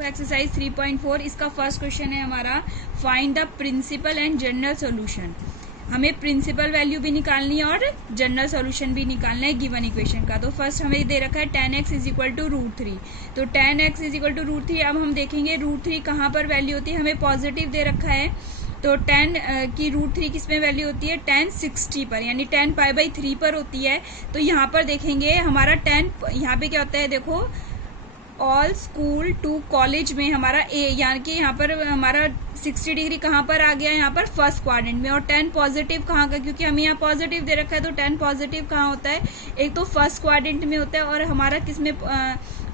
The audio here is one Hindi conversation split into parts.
एक्सरसाइज 3.4 इसका फर्स्ट क्वेश्चन है हमारा, find the principal and general solution. हमें प्रिंसिपल वैल्यू भी निकालनी है और जनरल सॉल्यूशन भी निकालना है गिवन इक्वेशन का। तो फर्स्ट हमें दे रखा है tan x is equal to √3। तो tan x is equal to √3। अब हम देखेंगे √3 कहाँ पर वैल्यू होती है, हमें पॉजिटिव दे रखा है। तो tan की √3 किस में वैल्यू होती है, tan 60 पर, यानी tan π/3 पर होती है। तो यहाँ पर देखेंगे हमारा tan, यहाँ पे क्या होता है देखो, ऑल स्कूल टू कॉलेज में हमारा ए, यानी कि यहाँ पर हमारा 60 डिग्री कहाँ पर आ गया, यहाँ पर फर्स्ट क्वाड्रेंट में। और 10 पॉजिटिव कहाँ का, क्योंकि हमें यहाँ पॉजिटिव दे रखा है तो 10 पॉजिटिव कहाँ होता है, एक तो फर्स्ट क्वाड्रेंट में होता है और हमारा किसमें,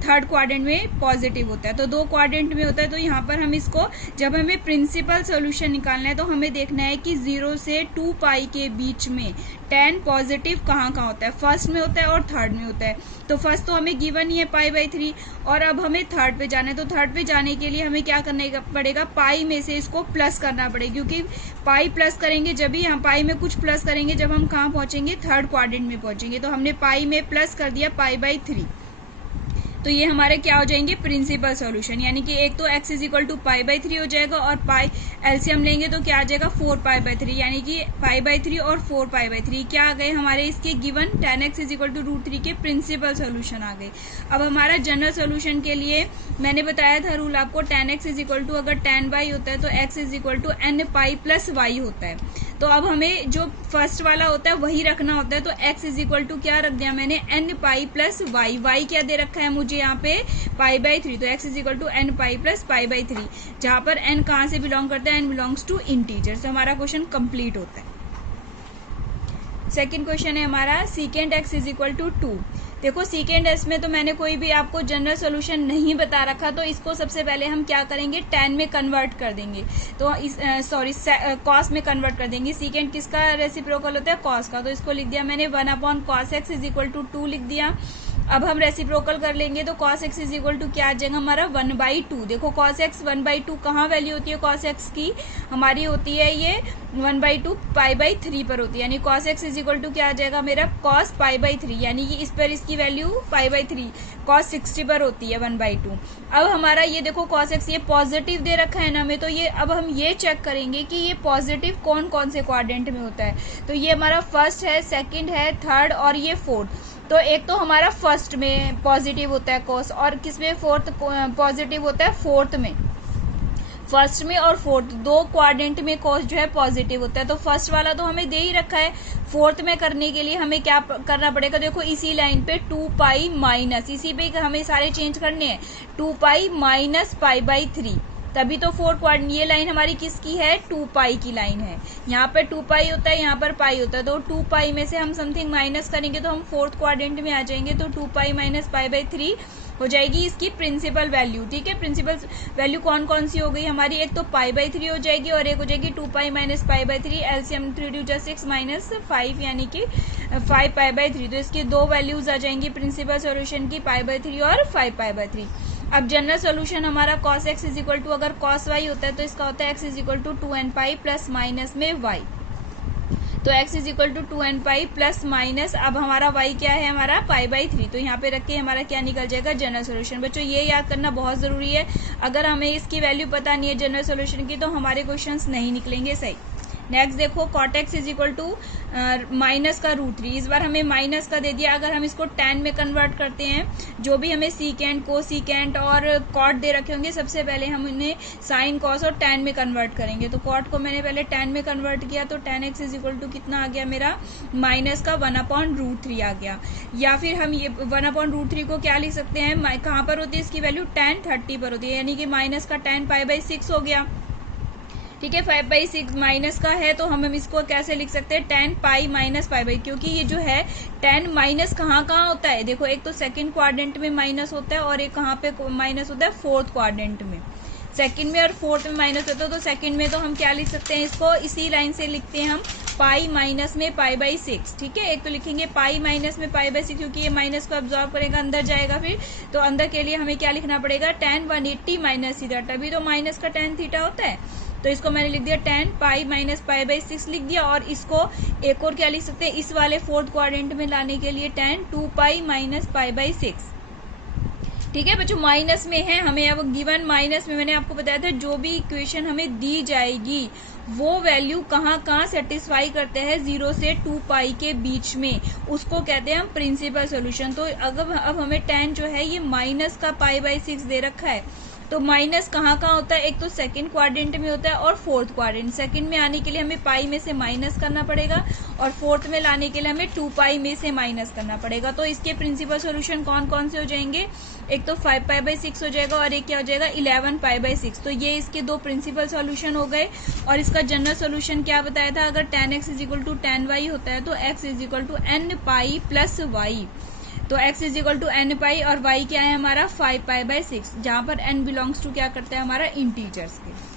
थर्ड क्वाड्रेंट में पॉजिटिव होता है। तो 2 क्वाड्रेंट में होता है। तो यहाँ पर हम इसको, जब हमें प्रिंसिपल सोल्यूशन निकालना है तो हमें देखना है कि 0 से 2 पाई के बीच में 10 पॉजिटिव कहाँ कहाँ होता है, फर्स्ट में होता है और थर्ड में होता है। तो फर्स्ट तो हमें गिवन ही है π/3, और अब हमें थर्ड पे जाना है। तो थर्ड पे जाने के लिए हमें क्या करना पड़ेगा, पाई में से इसको प्लस करना पड़ेगा, क्योंकि पाई प्लस करेंगे जब भी, हम पाई में कुछ प्लस करेंगे जब हम कहाँ पहुंचेंगे, थर्ड क्वाड्रेंट में पहुंचेंगे। तो हमने पाई में प्लस कर दिया π/3। तो ये हमारे क्या हो जाएंगे, प्रिंसिपल सॉल्यूशन, यानी कि एक तो x इज इक्वल टू π/3 हो जाएगा और पाई एलसीएम लेंगे तो क्या आ जाएगा 4π/3, यानी कि π/3 और 4π/3 क्या आ गए हमारे इसके given tan x is equal to √3 के प्रिंसिपल सॉल्यूशन आ गए। अब हमारा जनरल सॉल्यूशन के लिए मैंने बताया था रूल आपको, tan x is equal to अगर tan y होता है तो x is equal to n π plus y होता है। तो अब हमें जो फर्स्ट वाला होता है वही रखना होता है। तो x इज इक्वल टू क्या रख दिया मैंने, n π प्लस y क्या दे रखा है मुझे यहाँ पे π/3। तो x is equal to n π plus π/3, जहाँ पर n कहाँ से बिलोंग करता है, n बिलोंग्स टू इंटीजर। तो हमारा क्वेश्चन कंप्लीट होता है। सेकेंड क्वेश्चन है हमारा, secant x is equal to 2। देखो सीकेंड एक्स में तो मैंने कोई भी आपको जनरल सॉल्यूशन नहीं बता रखा, तो इसको सबसे पहले हम क्या करेंगे, tan में कन्वर्ट कर देंगे। तो इस cos में कन्वर्ट कर देंगे। सीकेंड किसका रेसिप्रोकल होता है, cos का। तो इसको लिख दिया मैंने 1/cos x is equal to 2 लिख दिया। अब हम रेसिप्रोकल कर लेंगे तो cos x is equal to क्या आ जाएगा हमारा 1/2। देखो cos x 1/2 कहाँ वैल्यू होती है cos x की, हमारी होती है ये 1/2 π/3 पर होती है, यानी cos x is equal to क्या आ जाएगा मेरा cos π/3, यानी कि इस पर इसकी वैल्यू π/3 cos 60 पर होती है 1/2। अब हमारा ये देखो cos x ये पॉजिटिव दे रखा है ना हमें, तो ये अब हम ये चेक करेंगे कि ये पॉजिटिव कौन कौन से क्वाड्रेंट में होता है। तो ये हमारा फर्स्ट है, सेकेंड है, थर्ड और ये फोर्थ। तो एक तो हमारा फर्स्ट में पॉजिटिव होता है cos, और किसमें फोर्थ पॉजिटिव होता है, फोर्थ में। फर्स्ट में और फोर्थ 2 क्वाड्रेंट में cos जो है पॉजिटिव होता है। तो फर्स्ट वाला तो हमें दे ही रखा है। फोर्थ में करने के लिए हमें क्या करना पड़ेगा, देखो इसी लाइन पे 2π माइनस, इसी पे हमें सारे चेंज करने हैं, 2π माइनस π/3, तभी तो 4 क्वाड्रेंट। ये लाइन हमारी किसकी है, 2π की लाइन है। यहाँ पर 2π होता है, यहाँ पर पाई होता है। तो 2π में से हम समथिंग माइनस करेंगे तो हम फोर्थ क्वाड्रेंट में आ जाएंगे। तो 2π माइनस π/3 हो जाएगी इसकी प्रिंसिपल वैल्यू। ठीक है, प्रिंसिपल वैल्यू कौन कौन सी हो गई हमारी, एक तो π/3 हो जाएगी और एक हो जाएगी 2π माइनस π/3। एलसीएम 3×6 माइनस 5, यानी कि 5π/3। तो इसकी 2 वैल्यूज आ जाएंगी प्रिंसिपल सॉल्यूशन की, π/3 और 5π/3। अब जनरल सॉल्यूशन हमारा cos x is equal to, अगर cos y होता है तो इसका होता है x is equal to 2nπ plus minus में y। तो x is equal to 2nπ plus minus, अब हमारा y क्या है हमारा π/3। तो यहाँ पे रख के हमारा क्या निकल जाएगा, जनरल सॉल्यूशन। बच्चों ये याद करना बहुत जरूरी है, अगर हमें इसकी वैल्यू पता नहीं है जनरल सॉल्यूशन की तो हमारे क्वेश्चंस नहीं निकलेंगे सही। नेक्स्ट देखो cot x is equal to minus का √3। इस बार हमें माइनस का दे दिया। अगर हम इसको tan में कन्वर्ट करते हैं, जो भी हमें सीकेंट, कोसीकेंट और cot दे रखे होंगे, सबसे पहले हम उन्हें साइन, कॉस और tan में कन्वर्ट करेंगे। तो cot को मैंने पहले tan में कन्वर्ट किया, तो tan x is equal to कितना आ गया मेरा, माइनस का 1/√3 आ गया। या फिर हम ये 1/√3 को क्या लिख सकते हैं, कहाँ पर होती है इसकी वैल्यू, tan 30 पर होती है, यानी कि माइनस का tan π/6 हो गया। ठीक है, 5/6 माइनस का है तो हम इसको कैसे लिख सकते हैं, tan π माइनस π/, क्योंकि ये जो है tan माइनस कहाँ कहाँ होता है, देखो एक तो सेकंड क्वाड्रेंट में माइनस होता है और एक कहाँ पे माइनस होता है, फोर्थ क्वाड्रेंट में। सेकंड में और फोर्थ में माइनस होता है। तो सेकंड में तो हम क्या लिख सकते हैं, इसको इसी लाइन से लिखते हैं हम, पाई माइनस में π/6। ठीक है, एक तो लिखेंगे पाई माइनस में π/6, क्योंकि ये माइनस को ऑब्जॉर्व करेगा, अंदर जाएगा फिर। तो अंदर के लिए हमें क्या लिखना पड़ेगा, tan 180 माइनस थीटा, तभी तो माइनस का tan थीटा होता है। तो इसको मैंने लिख दिया tan π माइनस π/6 लिख दिया। और इसको एक और क्या लिख सकते हैं, इस वाले फोर्थ क्वाड्रेंट में लाने के लिए tan 2π माइनस π/6। ठीक है बच्चों, माइनस में है, हमें अब गिवन माइनस में मैंने आपको बताया था जो भी इक्वेशन हमें दी जाएगी वो वैल्यू कहाँ सेटिस्फाई करते हैं 0 से 2 पाई के बीच में, उसको कहते हैं हम प्रिंसिपल सॉल्यूशन। तो अब हमें tan जो है ये माइनस का π/6 दे रखा है, तो माइनस कहाँ होता है, एक तो सेकंड क्वाड्रेंट में होता है और फोर्थ क्वाड्रेंट। सेकंड में आने के लिए हमें पाई में से माइनस करना पड़ेगा और फोर्थ में लाने के लिए हमें 2 पाई में से माइनस करना पड़ेगा। तो इसके प्रिंसिपल सॉल्यूशन कौन कौन से हो जाएंगे, एक तो 5π/6 हो जाएगा और एक क्या हो जाएगा 11π/6। तो ये इसके दो प्रिंसिपल सॉल्यूशन हो गए। और इसका जनरल सॉल्यूशन क्या बताया था, अगर tan x = tan y होता है तो x = n π + y। तो x = n पाई और y क्या है हमारा 5π/6, जहां पर n बिलोंग्स टू क्या करता है हमारा इंटीजर्स के।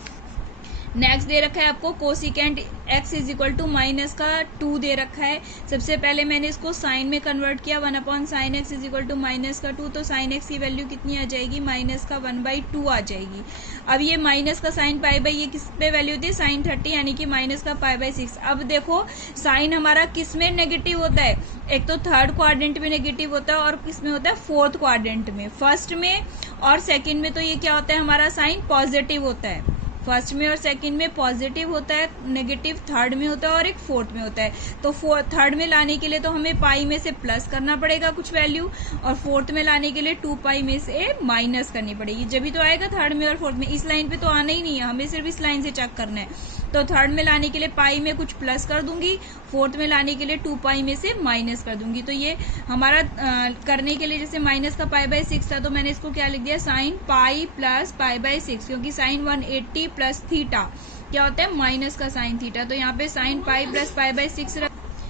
नेक्स्ट दे रखा है आपको कोसिकेंट x = -2 दे रखा है। सबसे पहले मैंने इसको साइन में कन्वर्ट किया, 1/sin x = -2। तो sin x की वैल्यू कितनी आ जाएगी, -1/2 आ जाएगी। अब ये माइनस का साइन π/, ये किस पे वैल्यू होती है sin 30, यानी कि -π/6। अब देखो साइन हमारा किस में नेगेटिव होता है, एक तो थर्ड क्वाड्रेंट में नेगेटिव होता है और किस में होता है फोर्थ क्वाड्रेंट में। फर्स्ट में और सेकंड में तो ये क्या होता है हमारा साइन पॉजिटिव होता है, फर्स्ट में और सेकंड में पॉजिटिव होता है, नेगेटिव थर्ड में होता है और एक फोर्थ में होता है। तो थर्ड में लाने के लिए तो हमें पाई में से प्लस करना पड़ेगा कुछ वैल्यू, और फोर्थ में लाने के लिए 2 पाई में से माइनस करनी पड़ेगी, जब भी तो आएगा थर्ड में और फोर्थ में। इस लाइन पे तो आना ही नहीं है, हमें सिर्फ इस लाइन से चेक करना है। तो थर्ड में लाने के लिए पाई में कुछ प्लस कर दूंगी, फोर्थ में लाने के लिए 2 पाई में से माइनस कर दूंगी। तो ये हमारा करने के लिए जैसे माइनस का π/6 था तो मैंने इसको क्या लिख दिया sin पाई प्लस π/6, क्योंकि sin 180 प्लस थीटा क्या होता है माइनस का sin थीटा। तो यहाँ पे sin पाई प्लस π/6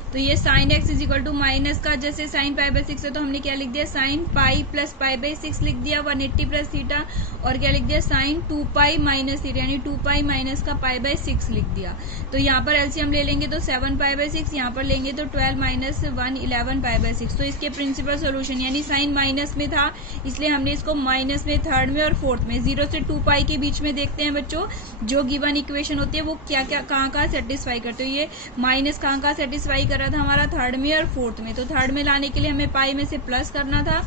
तो ये sin x = माइनस का जैसे sin π/6 है तो हमने क्या लिख दिया sin पाई प्लस π/6 लिख दिया 180 प्लस थीटा, और क्या लिख दिया sin 2 पाई माइनस थीटा, यानी 2 पाई माइनस का π/6 लिख दिया। तो यहाँ पर एलसीएम ले लेंगे तो 7 π/6, यहाँ पर लेंगे तो 12 - 1 11 π/6। तो इसके प्रिंसिपल सोल्यूशन यानी साइन माइनस में था इसलिए हमने इसको माइनस में, थर्ड में और फोर्थ में 0 से 2 पाई के बीच में देखते हैं बच्चों जो गिवन इक्वेशन होती है वो क्या कहाँ सेटिस्फाई करते हो। ये माइनस कहाँ सेटिस्फाई कर रहा था हमारा थर्ड में और फोर्थ में। तो थर्ड में लाने के लिए हमें पाई में से प्लस करना था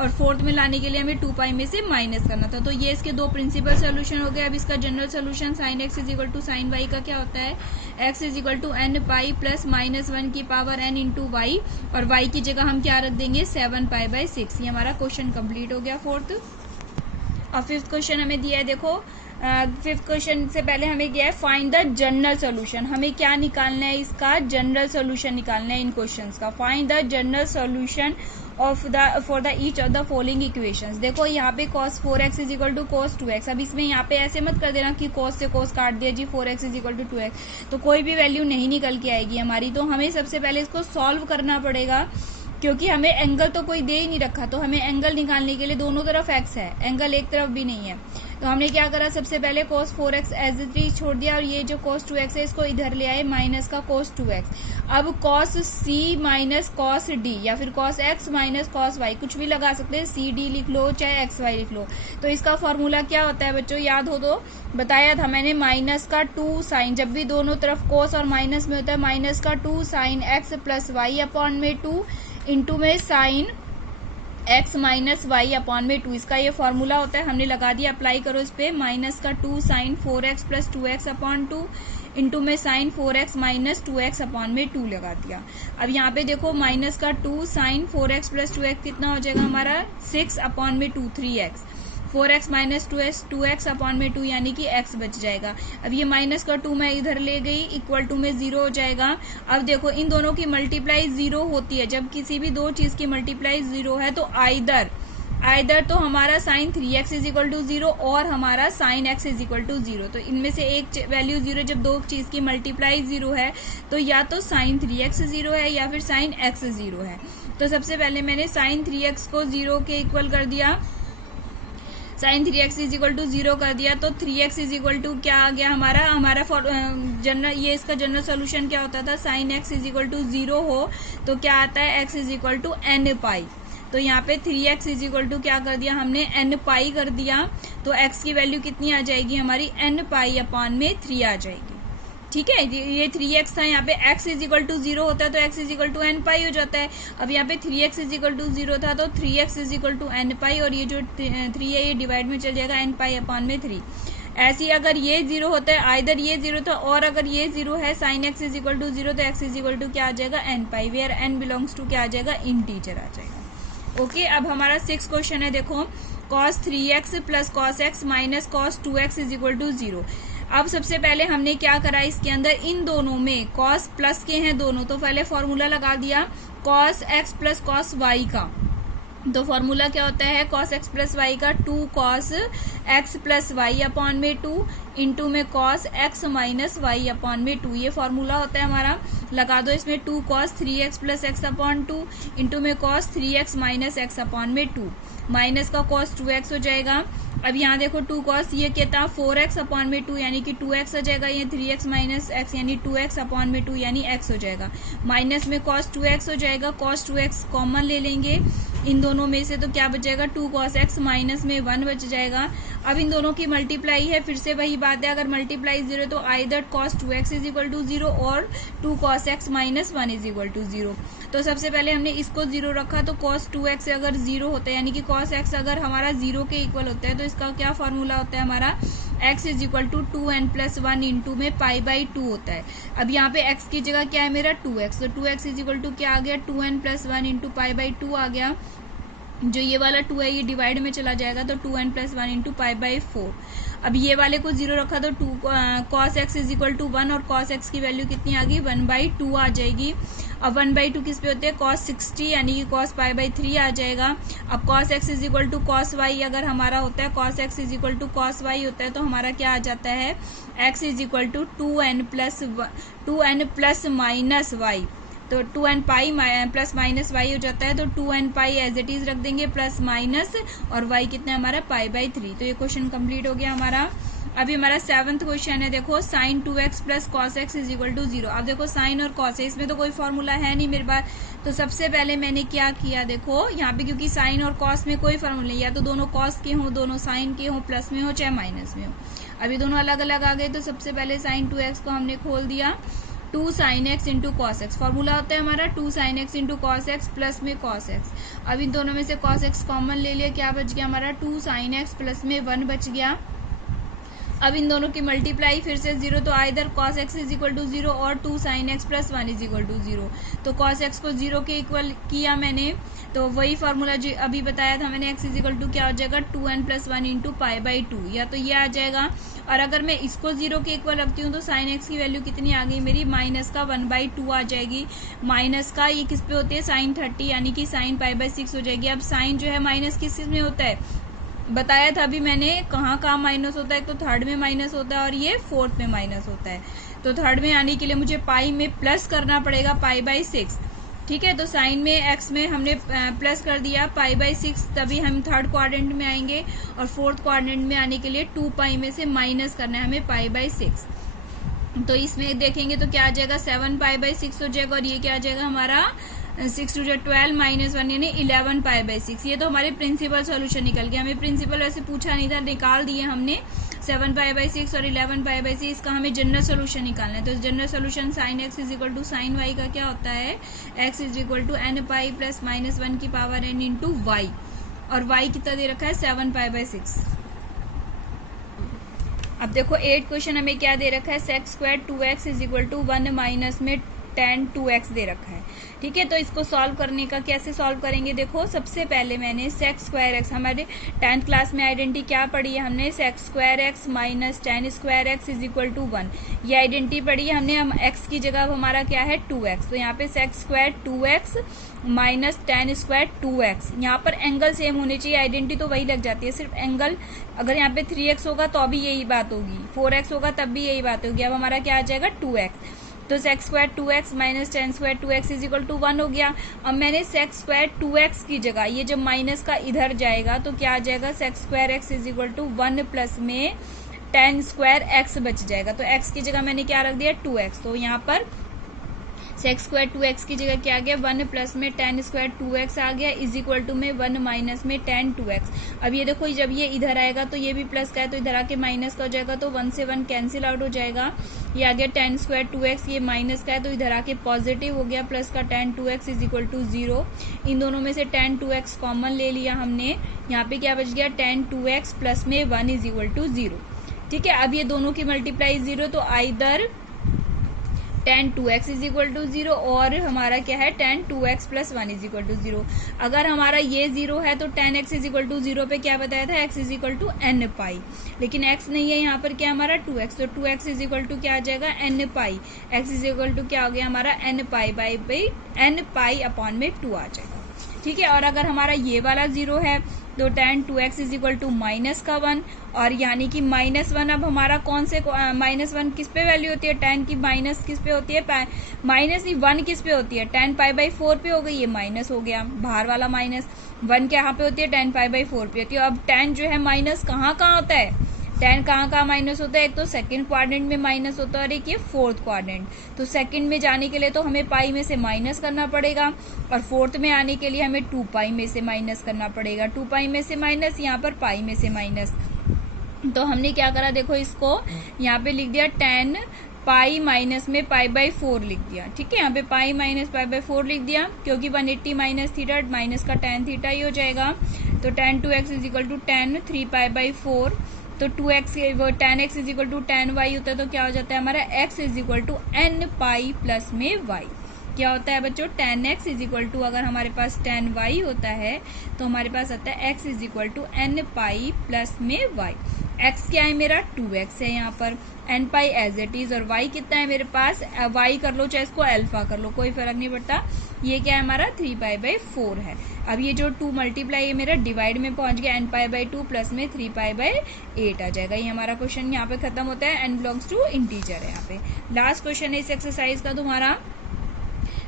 और फोर्थ में लाने के लिए हमें 2 पाई में से माइनस करना था। तो ये इसके दो प्रिंसिपल सोल्यूशन हो गए। अब इसका general solution sin x = sin y का क्या होता है, x = n पाई प्लस -1 की पावर n इंटू y, और y की जगह हम क्या रख देंगे 7π/6। ये हमारा क्वेश्चन कंप्लीट हो गया फोर्थ। और फिफ्थ क्वेश्चन हमें दिया है, देखो फिफ्थ क्वेश्चन से पहले हमें दिया है फाइंड द जनरल सोल्यूशन। हमें क्या निकालना है, इसका जनरल सोल्यूशन निकालना है इन क्वेश्चंस का। Find the general solution for the each of the following equations. देखो यहाँ पे cos 4x = cos 2x। अब इसमें यहाँ पे ऐसे मत कर देना कि cos से cos काट दिया जी 4x = 2x, तो कोई भी वैल्यू नहीं निकल के आएगी हमारी। तो हमें सबसे पहले इसको सॉल्व करना पड़ेगा, क्योंकि हमें एंगल तो कोई दे ही नहीं रखा, तो हमें एंगल निकालने के लिए दोनों तरफ x है, एंगल एक तरफ भी नहीं है। तो हमने क्या करा, सबसे पहले cos 4x as it is छोड़ दिया और ये जो cos 2x है इसको इधर ले आए माइनस का cos 2x। अब cos c minus cos d या फिर cos x minus cos y कुछ भी लगा सकते हैं, सी डी लिख लो चाहे एक्स वाई लिख लो। तो इसका फॉर्मूला क्या होता है बच्चों, याद हो तो बताया था मैंने, माइनस का 2 साइन, जब भी दोनों तरफ cos और माइनस में होता है माइनस का 2 sine x plus Y upon में 2 इंटू में sine x minus Y upon में 2। इसका ये फॉर्मूला होता है, हमने लगा दिया, अप्लाई करो इस पे। माइनस का 2 sine 4x plus 2x upon 2 into में sine 4x minus 2x upon में 2 लगा दिया। अब यहाँ पे देखो माइनस का 2 साइन 4x प्लस 2x कितना हो जाएगा हमारा 6 अपॉन में 2 3x, 4x minus 2x upon में 2 यानी कि x बच जाएगा। अब ये माइनस का 2 मैं इधर ले गई, इक्वल टू में 0 हो जाएगा। अब देखो इन दोनों की मल्टीप्लाई 0 होती है, जब किसी भी दो चीज की मल्टीप्लाई 0 है तो आइदर तो हमारा साइन 3x = 0 और हमारा साइन x = 0। तो इनमें से एक वैल्यू 0, जब दो चीज की मल्टीप्लाई 0 है तो या तो साइन 3x 0 है या फिर साइन x 0 है। तो सबसे पहले मैंने साइन 3x को 0 के इक्वल कर दिया, साइन 3x = 0 कर दिया, तो 3x = क्या आ गया हमारा जनरल, ये इसका जनरल सोल्यूशन क्या होता था, साइन x = 0 हो तो क्या आता है x = n पाई। तो यहाँ पे 3x = क्या कर दिया हमने n पाई कर दिया, तो x की वैल्यू कितनी आ जाएगी हमारी n पाई अपॉन में 3 आ जाएगी। ठीक है, ये 3x था, यहाँ पे x इज इक्वल टू 0 होता है तो x is equal to N pi हो जाता है। अब यहाँ पे 3x इज इक्वल टू 0 था तो 3x is equal to N pi, और ये जो 3 है ये डिवाइड में चल जाएगा एन पाई अपॉन में 3। ऐसे ही अगर ये 0 होता है, आइदर ये 0 था और अगर ये 0 है, sine x is equal to 0 तो x इज इक्वल टू क्या आ जाएगा, n pi, where n belongs to क्या आ जाएगा, इंटीजर आ जाएगा। ओके, अब हमारा 6 क्वेश्चन है, देखो cos 3x plus cos x minus cos 2x is equal to 0। अब सबसे पहले हमने क्या करा, इसके अंदर इन दोनों में cos प्लस के हैं दोनों, तो पहले फॉर्मूला लगा दिया cos x plus cos y का। तो फॉर्मूला क्या होता है, cos x प्लस वाई का 2 cos x plus Y upon में 2 इंटू में cos x minus Y upon में 2, ये फॉर्मूला होता है हमारा। लगा दो इसमें 2 cos 3x plus x upon 2 into में cos 3x minus x upon में 2, माइनस का cos 2x हो जाएगा। अब यहाँ देखो 2 cos ये क्या था 4x अपॉन में 2 यानी कि 2x हो जाएगा, ये 3x माइनस x यानी 2x अपॉन में 2 यानी x हो जाएगा, माइनस में cos 2x हो जाएगा, cos 2x कॉमन ले लेंगे इन दोनों में से तो क्या बचेगा 2 cos x माइनस में 1 बच जाएगा। अब इन दोनों की मल्टीप्लाई है, फिर से वही बात है, अगर मल्टीप्लाई 0 तो either cos 2x is equal to 0 और 2 cos x minus 1 is equal to 0। तो सबसे पहले हमने इसको 0 रखा, तो cos 2x अगर 0 होता है यानी कि cos x अगर हमारा 0 के इक्वल होता है तो इसका क्या फॉर्मूला होता है हमारा, x is equal to 2n plus 1 into में पाई बाई 2 होता है। अब यहाँ पे x की जगह क्या है मेरा 2x, तो 2x इज इक्वल टू क्या आ गया 2n plus 1 into pi by 2 आ गया। जो ये वाला 2 है ये डिवाइड में चला जाएगा तो 2n plus 1 into pi by 4। अब ये वाले को 0 रखा तो 2 cos x is equal to 1 और cos x की वैल्यू कितनी आ गई 1/2 आ जाएगी। अब 1/2 किस पे होते हैं cos 60 यानी कि cos पाई बाई 3 आ जाएगा। अब cos x is equal to cos y अगर हमारा होता है cos x is equal to cos y होता है तो हमारा क्या आ जाता है x is equal to 2n plus minus y, तो 2n pi plus minus Y हो जाता है, तो 2n pi as it is रख देंगे प्लस माइनस और y कितना है हमारा पाई बाई 3। तो ये क्वेश्चन कंप्लीट हो गया हमारा। अभी हमारा 7th क्वेश्चन है, देखो sin 2x plus cos x is equal to 0। अब देखो sin और cos है, इसमें तो कोई फॉर्मूला है नहीं मेरे पास, तो सबसे पहले मैंने क्या किया, देखो यहाँ पे क्योंकि sin और cos में कोई फॉर्मूला नहीं, या तो दोनों cos के हों दोनों sin के हों, प्लस में हो चाहे माइनस में हो। अभी दोनों अलग अलग आ गए, तो सबसे पहले sin 2x को हमने खोल दिया 2 sin x into cos x, formula होता है हमारा 2 sin x into cos x plus में cos x। अब इन दोनों में से cos x कॉमन ले लिया, क्या बच गया हमारा 2 sin x प्लस में 1 बच गया। अब इन दोनों की मल्टीप्लाई फिर से 0, तो either cos x is equal to 0 और 2 sin x plus 1 is equal to 0। तो cos x को 0 के इक्वल किया मैंने, तो वही फार्मूला जो अभी बताया था मैंने, x इज इक्वल टू क्या हो जाएगा 2n plus 1 into pi by 2, या तो ये आ जाएगा। और अगर मैं इसको 0 के इक्वल रखती हूँ तो sin x की वैल्यू कितनी आ गई मेरी माइनस का 1/2 आ जाएगी। माइनस का ये किस पे होती है sin 30 यानी कि sin पाई बाई 6 हो जाएगी। अब साइन जो है माइनस किस चीज में होता है बताया था अभी मैंने, कहाँ माइनस होता है, एक तो थर्ड में माइनस होता है और ये फोर्थ में माइनस होता है। तो थर्ड में आने के लिए मुझे पाई में प्लस करना पड़ेगा पाई बाई 6, ठीक है। तो साइन में x में हमने प्लस कर दिया पाई बाई 6, तभी हम थर्ड क्वाड्रेंट में आएंगे, और फोर्थ क्वाड्रेंट में आने के लिए 2 पाई में से माइनस करना है हमें पाई बाई 6। तो इसमें देखेंगे तो क्या आ जाएगा 7 पाई बाई 6 हो जाएगा, और ये क्या आ जाएगा हमारा 6 टू 12 माइनस 1 यानी 11 पाई बाई 6। ये तो हमारे प्रिंसिपल सॉल्यूशन निकल गया, हमें प्रिंसिपल वैसे पूछा नहीं था, निकाल दिए हमने 7 पाई बाई 6 और 11 पाई बाई 6। इसका हमें जनरल सोल्यूशन निकालना है, तो general solution sin x is equal to sine Y का क्या होता है x is equal to n pi plus minus 1 की पावर n इंटू वाई, और y कितना दे रखा है 7 पाई बाई 6। अब देखो 8 क्वेश्चन हमें क्या दे रखा है sec square 2x is equal to 1 minus में tan 2x दे रखा है, ठीक है। तो इसको सॉल्व करने का कैसे सॉल्व करेंगे, देखो सबसे पहले मैंने सेक्स स्क्वायर एक्स, हमारे 10th क्लास में आइडेंटिटी क्या पढ़ी है हमने, sec square x minus tan square x is equal to 1, ये आइडेंटिटी पढ़ी है हमने। हम x की जगह अब हमारा क्या है 2x, तो यहाँ पे sex square 2x minus tan square 2x, यहाँ पर एंगल सेम होने चाहिए, आइडेंटिटी तो वही लग जाती है, सिर्फ एंगल अगर यहाँ पे 3x होगा तो भी यही बात होगी, 4x होगा तब भी यही बात होगी। अब हमारा क्या आ जाएगा 2x, तो sec square 2x minus tan square 2x is equal to 1 हो गया। अब मैंने सेक्स स्क्वायर 2x की जगह ये जब माइनस का इधर जाएगा तो क्या आ जाएगा sec square x is equal to 1 plus में tan स्क्वायर x बच जाएगा। तो x की जगह मैंने क्या रख दिया 2x, तो यहाँ पर सेक्स स्क्वायर 2x की जगह क्या आ गया 1 प्लस में टेन स्क्वायर 2x आ गया इज इक्वल टू में 1 माइनस में टेन 2x। अब ये देखो जब ये इधर आएगा तो ये भी प्लस का है तो इधर आके माइनस का हो जाएगा तो 1 से 1 कैंसिल आउट हो जाएगा। ये आ गया टेन स्क्वायर 2x, ये माइनस का है तो इधर आके पॉजिटिव हो गया प्लस का tan 2x is equal to 0। इन दोनों में से टेन 2x कॉमन ले लिया हमने, यहाँ पे क्या बच गया टेन 2x प्लस में 1 इज इक्वल टू 0। ठीक है, अब ये दोनों की मल्टीप्लाई 0 तो either tan 2x is equal to 0 और हमारा क्या है tan 2x plus 1 is equal to 0। अगर हमारा ये 0 है तो tan x is equal to 0 पे क्या बताया था x is equal to n pi, लेकिन x नहीं है यहाँ पर क्या हमारा 2x, तो 2x इज इक्वल टू क्या आ जाएगा n pi, x is equal to क्या हो गया हमारा n pi by n pi upon में 2 आ जाएगा। ठीक है, और अगर हमारा ये वाला 0 है तो tan 2x is equal to minus का 1, और यानी कि -1 अब हमारा कौन से -1 किस पे वैल्यू होती है, टेन की माइनस किस पे होती है, माइनस ही 1 किस पे होती है, टेन पाई बाई 4 पे हो गई, ये माइनस हो गया बाहर वाला माइनस, 1 क्या पे होती है टेन पाई बाई 4 पे होती है। अब टेन जो है माइनस कहाँ होता है, टेन कहाँ माइनस होता है, एक तो सेकंड क्वाड्रेंट में माइनस होता है और एक ये फोर्थ क्वाड्रेंट। तो सेकंड में जाने के लिए तो हमें पाई में से माइनस करना पड़ेगा और फोर्थ में आने के लिए हमें 2 पाई में से माइनस करना पड़ेगा, 2 पाई में से माइनस, यहाँ पर पाई में से माइनस। तो हमने क्या करा देखो इसको यहाँ पे लिख दिया टेन पाई माइनस में पाई बाई 4 लिख दिया। ठीक है, यहाँ पे पाई माइनस पाई बाई 4 लिख दिया क्योंकि 180 माइनस थीटा माइनस का टेन थीटा ही हो जाएगा। तो tan 2x is equal to tan 3 pi by 4, तो 2x tan x is equal to tan y होता है तो क्या हो जाता है हमारा x is equal to n pi plus में y। क्या होता है बच्चों tan x is equal to, अगर हमारे पास टेन वाई होता है तो हमारे पास आता है x is equal to n pi plus में y। x क्या है मेरा 2x है यहाँ पर, n pi as it is, और y कितना है मेरे पास, y कर लो चाहे इसको अल्फा कर लो कोई फर्क नहीं पड़ता, ये क्या है हमारा 3 पाई बाई 4 है। अब ये जो 2 मल्टीप्लाई है मेरा डिवाइड में पहुंच गया, n पाई बाई 2 प्लस में 3 पाई बाई 8 आ जाएगा। ये हमारा क्वेश्चन यहाँ पे खत्म होता है, n बिलोंग्स टू इंटीजर है। यहाँ पे लास्ट क्वेश्चन है इस एक्सरसाइज का तुम्हारा,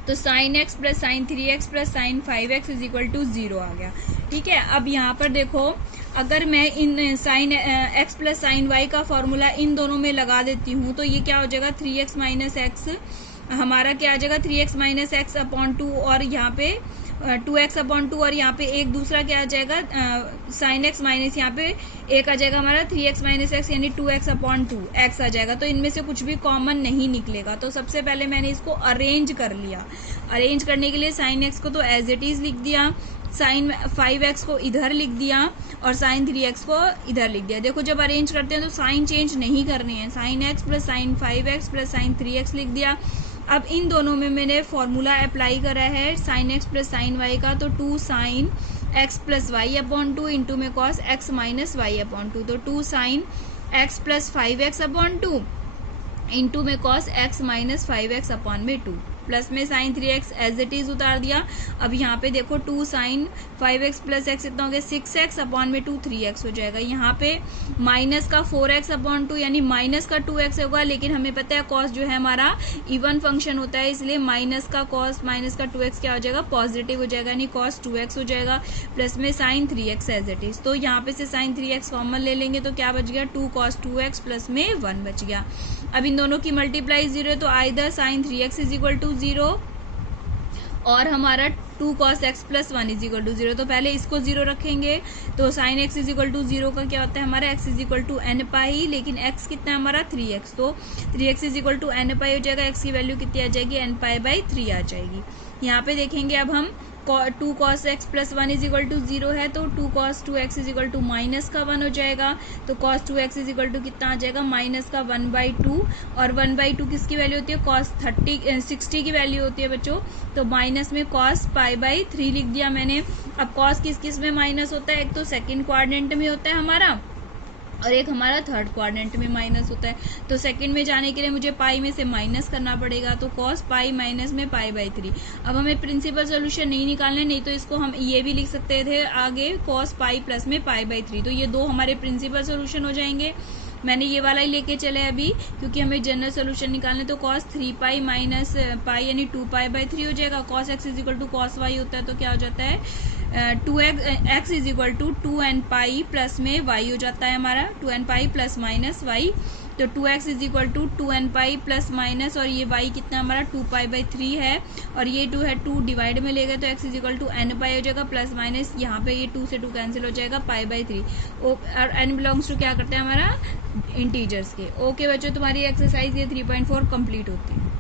तो sine X plus sine 3x plus sine 5x is equal to 0 आ गया। ठीक है, अब यहाँ पर देखो अगर मैं इन sine x plus sine y का फॉर्मूला इन दोनों में लगा देती हूँ तो ये क्या हो जाएगा 3x माइनस एक्स, हमारा क्या आ जाएगा 3x माइनस एक्स अपॉन 2 और यहाँ पे 2x अपॉन 2 और यहाँ पे एक दूसरा क्या आ जाएगा साइन एक्स माइनस यहाँ पे एक आ जाएगा हमारा 3x माइनस एक्स यानी 2x अपॉन 2 x आ जाएगा। तो इनमें से कुछ भी कॉमन नहीं निकलेगा। तो सबसे पहले मैंने इसको अरेंज कर लिया, अरेंज करने के लिए साइन एक्स को तो एज इट इज लिख दिया, साइन 5x को इधर लिख दिया और साइन 3x को इधर लिख दिया। देखो जब अरेंज करते हैं तो साइन चेंज नहीं करनी है, sine x plus sine 5x plus sine 3x लिख दिया। अब इन दोनों में मैंने फॉर्मूला अप्लाई करा है sine X plus sine Y का, तो 2 sine X plus Y upon 2 into में cos X minus Y upon 2, तो 2 sine X plus 5x upon 2 into में cos X minus 5x upon में 2 प्लस में sign 3x as it is उतार दिया। अब यहाँ पे देखो 2 साइन 5x प्लस एक्स इतना हो गया 6x अपॉन में 2 3x हो जाएगा। यहाँ पे माइनस का 4x अपॉन 2 यानी माइनस का 2x होगा, लेकिन हमें पता है कॉस जो है हमारा इवन फंक्शन होता है इसलिए माइनस का कॉस माइनस का 2x क्या हो जाएगा पॉजिटिव हो जाएगा यानी कॉस 2x हो जाएगा प्लस में sign 3x as it is. तो यहाँ पे से साइन 3x कॉमन ले लेंगे तो क्या बच गया 2 कॉस 2x प्लस में 1 बच गया। अब इन दोनों की मल्टीप्लाई 0 है तो either sine 3x is equal to 0 और हमारा 2 cos x plus 1 is equal to 0। तो पहले इसको 0 रखेंगे तो sine x is equal to 0 का क्या होता है हमारा x is equal to n pi, लेकिन x कितना है हमारा 3x, तो 3x is equal to n pi हो जाएगा। x की वैल्यू कितनी आ जाएगी n पाई बाई 3 आ जाएगी। यहाँ पे देखेंगे अब हम 2 cos x plus 1 is equal to 0 है तो 2 cos 2x is equal to minus का 1 हो जाएगा। तो cos 2x is equal to कितना आ जाएगा माइनस का 1/2 और 1/2 किसकी वैल्यू होती है cos 60 की वैल्यू होती है बच्चों, तो माइनस में cos पाई बाई 3 लिख दिया मैंने। अब cos किस किस में माइनस होता है, एक तो सेकेंड क्वाड्रेंट में होता है हमारा और एक हमारा थर्ड क्वाड्रेंट में माइनस होता है। तो सेकंड में जाने के लिए मुझे पाई में से माइनस करना पड़ेगा, तो cos पाई माइनस में पाई बाई 3। अब हमें प्रिंसिपल सोल्यूशन नहीं निकालना है, नहीं तो इसको हम ये भी लिख सकते थे आगे cos पाई प्लस में पाई बाई 3, तो ये दो हमारे प्रिंसिपल सोल्यूशन हो जाएंगे। मैंने ये वाला ही लेके चले अभी क्योंकि हमें जनरल सोल्यूशन निकालना है, तो cos 3 पाई माइनस पाई यानी 2 पाई बाई 3 हो जाएगा। cos x is equal to cos y होता है तो क्या हो जाता है 2x is equal to 2n pi plus में y हो जाता है हमारा 2n pi plus minus y। तो 2x is equal to 2n pi plus minus, और ये y कितना हमारा 2π/3 है, और ये 2 है 2 डिवाइड में ले गए तो x is equal to n pi हो जाएगा प्लस माइनस, यहाँ पे ये 2 से 2 कैंसिल हो जाएगा π/3। और n बिलोंग्स टू क्या करते हैं हमारा इंटीजर्स के। ओके बच्चों, तुम्हारी एक्सरसाइज ये 3.4 कंप्लीट होती है।